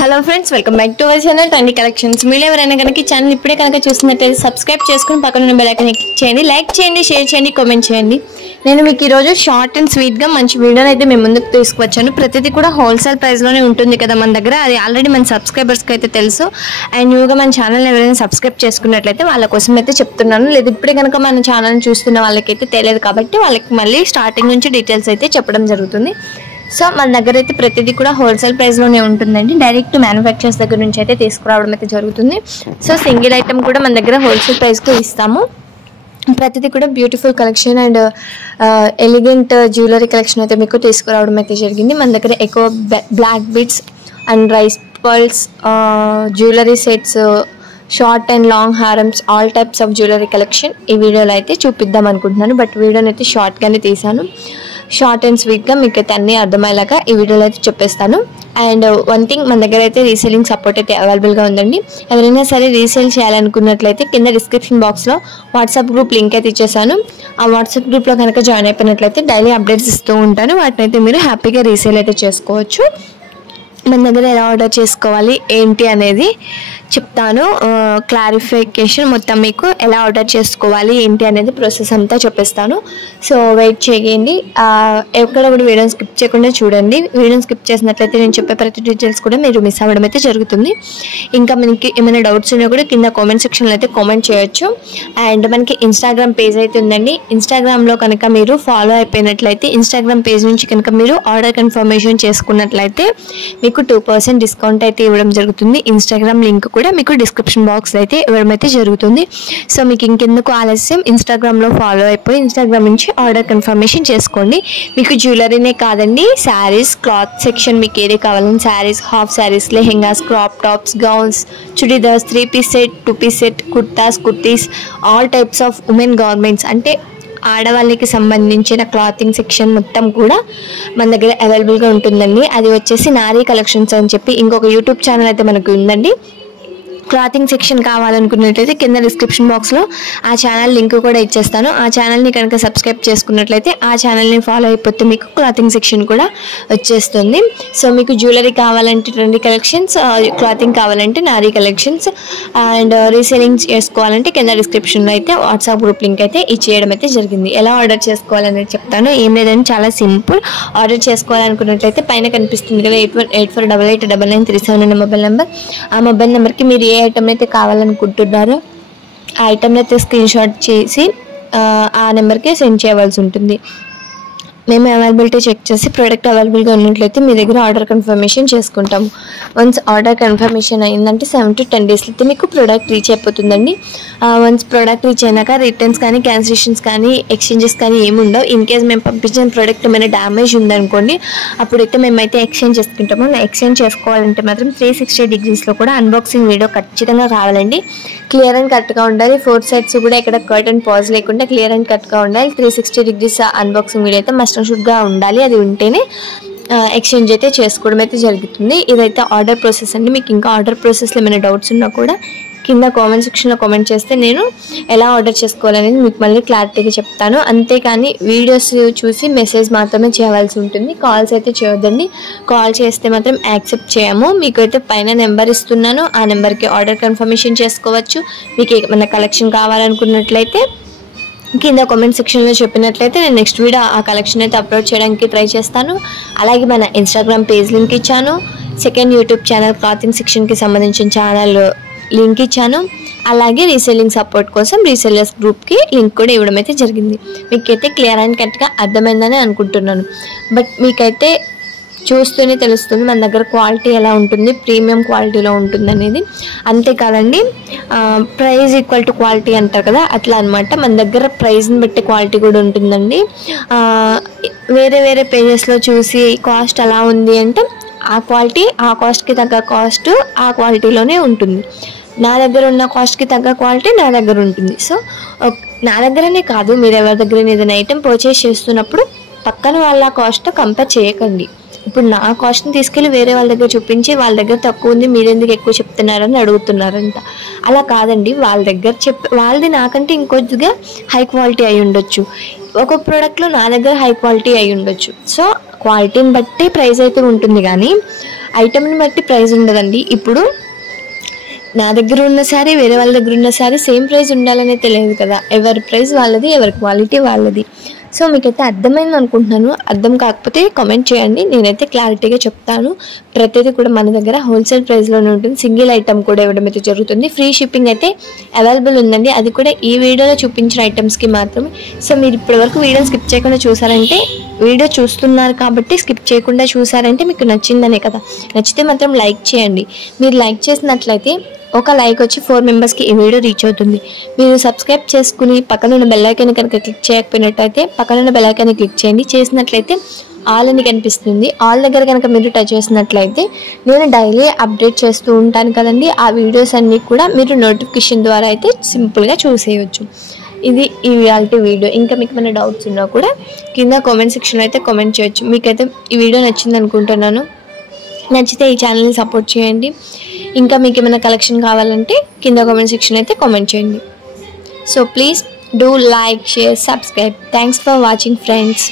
Hello friends, welcome back to our channel trendy collections. మీరు ఎవరైనా కనుక ఈ ఛానల్ ఇప్పుడే కనుక చూస్తున్నట్లయితే సబ్స్క్రైబ్ చేసుకుని పక్కన ఉన్న బెల్ ఐకాన్ క్లిక్ చేయండి, లైక్ చేయండి, షేర్ చేయండి, కామెంట్ చేయండి. నేను మీకు ఈరోజు షార్ట్ అండ్ స్వీట్గా మంచి వీడియోని అయితే మేము ముందుకు తీసుకువచ్చాను. ప్రతిదీ కూడా హోల్సేల్ ప్రైస్లోనే ఉంటుంది కదా మన దగ్గర. అది ఆల్రెడీ మన సబ్స్క్రైబర్స్కి అయితే తెలుసు. అండ్ న్యూగా మన ఛానల్ ఎవరైనా సబ్స్క్రైబ్ చేసుకున్నట్లయితే వాళ్ళ కోసం అయితే చెప్తున్నాను. లేదు ఇప్పుడే కనుక మన ఛానల్ చూస్తున్న వాళ్ళకైతే తెలియదు కాబట్టి వాళ్ళకి మళ్ళీ స్టార్టింగ్ నుంచి డీటెయిల్స్ అయితే చెప్పడం జరుగుతుంది. సో మన దగ్గర అయితే ప్రతిదీ కూడా హోల్సేల్ ప్రైస్లోనే ఉంటుందండి. డైరెక్ట్ మ్యానుఫ్యాక్చర్స్ దగ్గర నుంచి అయితే తీసుకురావడం అయితే జరుగుతుంది. సో సింగిల్ ఐటమ్ కూడా మన దగ్గర హోల్సేల్ ప్రైస్కి ఇస్తాము. ప్రతిదీ కూడా beautiful collection and elegant jewellery collection అయితే మీకు తీసుకురావడం అయితే జరిగింది. మన దగ్గర ఎక్కువ black beads and rice pearls jewellery sets, short and long హారమ్స్, all types of jewellery collection ఈ వీడియోలో అయితే చూపిద్దాం అనుకుంటున్నాను. బట్ వీడియోని అయితే షార్ట్గానే తీసాను. షార్ట్ అండ్ స్వీట్గా మీకు అయితే అన్నీ అర్థమయ్యేలాగా ఈ వీడియోలో అయితే చెప్పేస్తాను. అండ్ వన్ థింగ్, మన దగ్గర అయితే రీసేలింగ్ సపోర్ట్ అయితే అవైలబుల్గా ఉందండి. ఎవరైనా సరే రీసేల్ చేయాలనుకున్నట్లయితే కింద డిస్క్రిప్షన్ బాక్స్లో వాట్సాప్ గ్రూప్ లింక్ అయితే ఇచ్చేసాను. ఆ వాట్సాప్ గ్రూప్లో కనుక జాయిన్ అయిపోయినట్లయితే డైలీ అప్డేట్స్ ఇస్తూ ఉంటాను. వాటిని అయితే మీరు హ్యాపీగా రీసేల్ అయితే చేసుకోవచ్చు. మన దగ్గర ఎలా ఆర్డర్ చేసుకోవాలి ఏంటి అనేది చెప్తాను. క్లారిఫికేషన్ మొత్తం మీకు ఎలా ఆర్డర్ చేసుకోవాలి ఏంటి అనేది ప్రాసెస్ అంతా చెప్పేస్తాను. సో వెయిట్ చేయండి, ఎక్కడ కూడా వీడియోని స్కిప్ చేయకుండా చూడండి. వీడియోని స్కిప్ చేసినట్లయితే నేను చెప్పే ప్రతి డీటెయిల్స్ కూడా మీరు మిస్ అవ్వడం అయితే జరుగుతుంది. ఇంకా మనకి ఏమైనా డౌట్స్ ఉన్నా కూడా కింద కామెంట్ సెక్షన్లో అయితే కామెంట్ చేయొచ్చు. అండ్ మనకి ఇన్స్టాగ్రామ్ పేజ్ అయితే ఉందండి. ఇన్స్టాగ్రామ్లో కనుక మీరు ఫాలో అయిపోయినట్లయితే ఇన్స్టాగ్రామ్ పేజ్ నుంచి కనుక మీరు ఆర్డర్ కన్ఫర్మేషన్ చేసుకున్నట్లయితే మీకు 2% డిస్కౌంట్ అయితే ఇవ్వడం జరుగుతుంది. ఇన్స్టాగ్రామ్ లింక్ కూడా మీకు డిస్క్రిప్షన్ బాక్స్ అయితే ఇవ్వడం అయితే జరుగుతుంది. సో మీకు ఇంకెందుకు ఆలస్యం, ఇన్స్టాగ్రామ్లో ఫాలో అయిపోయి ఇన్స్టాగ్రామ్ నుంచి ఆర్డర్ కన్ఫర్మేషన్ చేసుకోండి. మీకు జ్యువెలరీనే కాదండి, శారీస్, క్లాత్ సెక్షన్ మీకు ఏది కావాలని saris, half saris, lehengas, crop tops, gowns, churidars, 3-piece set, 2-piece set, kurtis, all types of women garments అంటే ఆడవాళ్ళకి సంబంధించిన క్లాతింగ్ సెక్షన్ మొత్తం కూడా మన దగ్గర అవైలబుల్గా ఉంటుందండి. అది వచ్చేసి నారీ కలెక్షన్స్ అని చెప్పి ఇంకొక యూట్యూబ్ ఛానల్ అయితే మనకు ఉందండి. క్లాతింగ్ సెక్షన్ కావాలనుకున్నట్లయితే కింద డిస్క్రిప్షన్ బాక్స్లో ఆ ఛానల్ లింక్ కూడా ఇచ్చేస్తాను. ఆ ఛానల్ని కనుక సబ్స్క్రైబ్ చేసుకున్నట్లయితే ఆ ఛానల్ని ఫాలో అయిపోతే మీకు క్లాతింగ్ సెక్షన్ కూడా వచ్చేస్తుంది. సో మీకు జ్యువెలరీ కావాలంటే ట్రెండీ కలెక్షన్స్, క్లాతింగ్ కావాలంటే నారీ కలెక్షన్స్, అండ్ రీసేలింగ్ చేసుకోవాలంటే కింద డిస్క్రిప్షన్లో అయితే వాట్సాప్ గ్రూప్ లింక్ అయితే ఇచ్చేయడం అయితే జరిగింది. ఎలా ఆర్డర్ చేసుకోవాలనేది చెప్తాను. ఏం లేదని చాలా సింపుల్. ఆర్డర్ చేసుకోవాలనుకున్నట్లయితే పైన కనిపిస్తుంది కదా 84888993 అనే మొబైల్ నెంబర్. ఆ మొబైల్ నెంబర్కి మీరు ఏ ఐటమ్ అయితే కావాలనుకుంటున్నారో ఆ ఐటమ్ అయితే స్క్రీన్ షాట్ చేసి ఆ నెంబర్కి సెండ్ చేయవలసి ఉంటుంది. మేము అవైలబిలిటీ చెక్ చేసి ప్రోడక్ట్ అవైలబుల్గా ఉన్నట్లయితే మీ దగ్గర ఆర్డర్ కన్ఫర్మేషన్ చేసుకుంటాము. వన్స్ ఆర్డర్ కన్ఫర్మేషన్ అయిందంటే 7 to 10 days అయితే మీకు ప్రోడక్ట్ రీచ్ అయిపోతుందండి. వన్స్ ప్రోడక్ట్ రీచ్ అయినాక రిటర్న్స్ కానీ, క్యాన్సిలేషన్స్ కానీ, ఎక్స్చేంజెస్ కానీ ఏమి ఉండవు. ఇన్ కేస్ మేము పంపించిన ప్రోడక్ట్ ఏమైనా డ్యామేజ్ ఉందనుకోండి, అప్పుడైతే మేమైతే ఎక్స్చేంజ్ చేసుకుంటాము. ఎక్స్చేంజ్ చేసుకోవాలంటే మాత్రం 360 degreesలో కూడా అన్బాక్సింగ్ వీడియో ఖచ్చితంగా కావాలండి. క్లియర్ అండ్ కట్గా ఉండాలి. 4 sides కూడా ఇక్కడ కట్ అండ్ పాజ్ లేకుండా క్లియర్ అండ్ కట్గా ఉండాలి. 360 degrees అన్బాక్సింగ్ వీడియో అయితే మస్ట్ అండ్ షుడ్గా ఉండాలి. అది ఉంటేనే ఎక్స్చేంజ్ అయితే చేసుకోవడం అయితే జరుగుతుంది. ఇదైతే ఆర్డర్ ప్రాసెస్ అండి. మీకు ఇంకా ఆర్డర్ ప్రాసెస్లో ఏమైనా డౌట్స్ ఉన్నా కూడా కింద కామెంట్ సెక్షన్లో కామెంట్ చేస్తే నేను ఎలా ఆర్డర్ చేసుకోవాలనేది మీకు మళ్ళీ క్లారిటీగా చెప్తాను. అంతేకాని వీడియోస్ చూసి మెసేజ్ మాత్రమే చేయవలసి ఉంటుంది. కాల్స్ అయితే చేయొద్దండి. కాల్ చేస్తే మాత్రం యాక్సెప్ట్ చేయము. మీకు అయితే పైన నెంబర్ ఇస్తున్నాను, ఆ నెంబర్కి ఆర్డర్ కన్ఫర్మేషన్ చేసుకోవచ్చు. మీకు ఏమైనా కలెక్షన్ కావాలనుకున్నట్లయితే కింద కామెంట్ సెక్షన్లో చెప్పినట్లయితే నేను నెక్స్ట్ వీడియో ఆ కలెక్షన్ అయితే అప్లోడ్ చేయడానికి ట్రై చేస్తాను. అలాగే మన ఇన్స్టాగ్రామ్ పేజ్ లింక్ ఇచ్చాను. సెకండ్ యూట్యూబ్ ఛానల్ క్లాతింగ్ సెక్షన్కి సంబంధించిన ఛానల్ లింక్ ఇచ్చాను. అలాగే రీసేలింగ్ సపోర్ట్ కోసం రీసేలర్స్ గ్రూప్కి లింక్ కూడా ఇవ్వడం అయితే జరిగింది. మీకైతే క్లియర్ అండ్ కరెక్ట్గా అర్థమైందని అనుకుంటున్నాను. బట్ మీకైతే చూస్తూనే తెలుస్తుంది మన దగ్గర క్వాలిటీ ఎలా ఉంటుంది, ప్రీమియం క్వాలిటీలో ఉంటుంది అనేది. అంతేకాదండి, ప్రైస్ ఈక్వల్ టు క్వాలిటీ అంటారు కదా, అట్లా అనమాట. మన దగ్గర ప్రైస్ని బట్టి క్వాలిటీ కూడా ఉంటుందండి. వేరే వేరే పేజెస్లో చూసి కాస్ట్ అలా ఉంది అంటే ఆ క్వాలిటీ ఆ కాస్ట్కి తగ్గ కాస్ట్ ఆ క్వాలిటీలోనే ఉంటుంది. నా దగ్గర ఉన్న కాస్ట్కి తగ్గ క్వాలిటీ నా దగ్గర ఉంటుంది. సో నా దగ్గరనే కాదు, మీరు ఎవరి దగ్గర ఏదైనా ఐటెం పర్చేస్ చేస్తున్నప్పుడు పక్కన వాళ్ళ కాస్ట్తో కంపేర్ చేయకండి. ఇప్పుడు నా కాస్ట్ని తీసుకెళ్ళి వేరే వాళ్ళ దగ్గర చూపించి వాళ్ళ దగ్గర తక్కువ ఉంది మీరెందుకు ఎక్కువ చెప్తున్నారని అడుగుతున్నారంట. అలా కాదండి, వాళ్ళ దగ్గర వాళ్ళది నాకంటే ఇంకొద్దిగా హై క్వాలిటీ అయి ఉండొచ్చు. ఒక ప్రోడక్ట్లో నా దగ్గర హై క్వాలిటీ అయి ఉండొచ్చు. సో క్వాలిటీని బట్టి ప్రైస్ అయితే ఉంటుంది, కానీ ఐటమ్ని బట్టి ప్రైస్ ఉండదండి. ఇప్పుడు నా దగ్గర ఉన్న శారీ వేరే వాళ్ళ దగ్గర ఉన్న శారీ సేమ్ ప్రైస్ ఉండాలనే తెలియదు కదా. ఎవరి ప్రైస్ వాళ్ళది, ఎవరి క్వాలిటీ వాళ్ళది. సో మీకైతే అర్థమైంది అనుకుంటున్నాను. అర్థం కాకపోతే కామెంట్ చేయండి, నేనైతే క్లారిటీగా చెప్తాను. ప్రతిదీ కూడా మన దగ్గర హోల్సేల్ ప్రైస్లోనే ఉంటుంది. సింగిల్ ఐటమ్ కూడా ఇవ్వడం అయితే జరుగుతుంది. ఫ్రీ షిప్పింగ్ అయితే అవైలబుల్ ఉందండి, అది కూడా ఈ వీడియోలో చూపించిన ఐటమ్స్కి మాత్రమే. సో మీరు ఇప్పటివరకు వీడియో స్కిప్ చేయకుండా చూసారంటే, వీడియో చూస్తున్నారు కాబట్టి స్కిప్ చేయకుండా చూసారంటే మీకు నచ్చిందనే కదా. నచ్చితే మాత్రం లైక్ చేయండి. మీరు లైక్ చేసినట్లయితే ఒక లైక్ వచ్చి 4 మెంబర్స్కి ఈ వీడియో రీచ్ అవుతుంది. మీరు సబ్స్క్రైబ్ చేసుకుని పక్కన ఉన్న బెల్ ఐకాన్ కనుక క్లిక్ చేయకపోయినట్టయితే పక్కన ఉన్న బెల్ ఐకాన్ని క్లిక్ చేయండి. చేసినట్లయితే ఆల్ అని కనిపిస్తుంది. ఆల్ దగ్గర కనుక మీరు టచ్ చేసినట్లయితే నేను డైలీ అప్డేట్ చేస్తూ ఉంటాను కదండి. ఆ వీడియోస్ అన్నీ కూడా మీరు నోటిఫికేషన్ ద్వారా అయితే సింపుల్గా చూసేయచ్చు. ఇది ఈ రియాలిటీ వీడియో. ఇంకా మీకు ఏమైనా డౌట్స్ ఉన్నా కూడా కింద కామెంట్ సెక్షన్లో అయితే కామెంట్ చేయొచ్చు. మీకైతే ఈ వీడియో నచ్చింది అనుకుంటున్నాను. నచ్చితే ఈ ఛానల్ని సపోర్ట్ చేయండి. ఇంకా మీకు ఏమైనా కలెక్షన్ కావాలంటే కింద కామెంట్ సెక్షన్ అయితే కామెంట్ చేయండి. So please do like, share, subscribe. Thanks for watching friends.